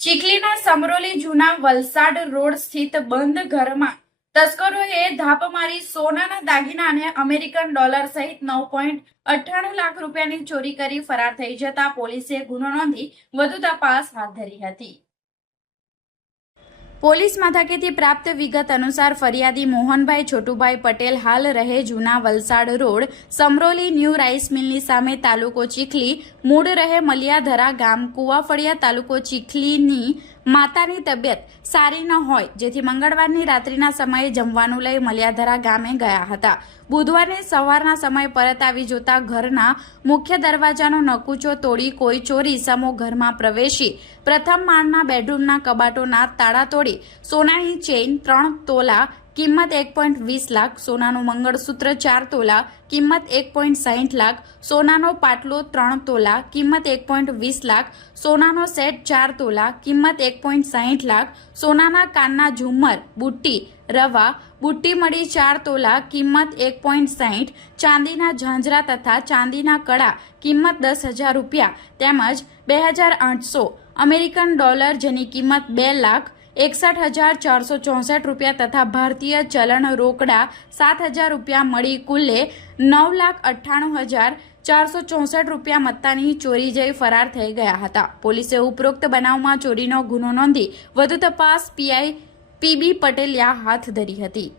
ચીખલીના સમરોલી જૂના વલસાડ રોડ સ્થિત બંધ ઘરમાં તસ્કરોએ ધાપ મારી સોનાના દાગીના અને અમેરિકન ડોલર સહિત 9.98 લાખ રૂપિયાની ચોરી કરી ફરાર થઈ જતા પોલીસે ગુનો નોંધી વધુ તપાસ હાથ ધરી હતી। પોલીસ મથકેથી પ્રાપ્ત વિગત અનુસાર ફરિયાદી મોહનભાઈ છોટુભાઈ પટેલ હાલ રહે જૂના વલસાડ રોડ સમરોલી ન્યૂ રાઈસ મિલની સામે તાલુકો ચીખલી, મૂળ રહે મલિયાધરા ગામ કુવાફળિયા તાલુકો ચીખલીની માતાની તબિયત સારી ન હોય જેથી મંગળવારની રાત્રિના સમયે જમવાનું લઈ મલિયાધરા ગામે ગયા હતા। બુધવારની સવારના સમયે પરત આવી જોતા ઘરના મુખ્ય દરવાજાનો નકુચો તોડી કોઈ ચોરી ઇસમો ઘરમાં પ્રવેશી પ્રથમ માળના બેડરૂમના કબાટોના તાળા તોડી સોનાની ચેઇન 3 તોલા કિંમત 1.20 લાખ, સોનાનું મંગળસૂત્ર 4 તોલા કિંમત 1.60 લાખ, સોનાનો પાટલો 3 તોલા કિંમત 1.20 લાખ, સોનાનો સેટ 4 તોલા કિંમત 1.60 લાખ, સોનાના કાનના ઝુમ્મર, બુટ્ટી, રવા, બુટ્ટી મળી 4 તોલા કિંમત 1.60, ચાંદીના ઝાંઝરા તથા ચાંદીના કડા કિંમત 10,000 રૂપિયા તેમજ 2,800 અમેરિકન ડોલર જેની કિંમત 2,61,464 રૂપિયા તથા ભારતીય ચલણ રોકડા 7,000 રૂપિયા મળી કુલ્લે 9,98,464 રૂપિયા મત્તાની ચોરી જઈ ફરાર થઈ ગયા હતા। પોલીસે ઉપરોક્ત બનાવમાં ચોરીનો ગુનો નોંધી વધુ તપાસ પીઆઈ પીબી પટેલિયા હાથ ધરી હતી।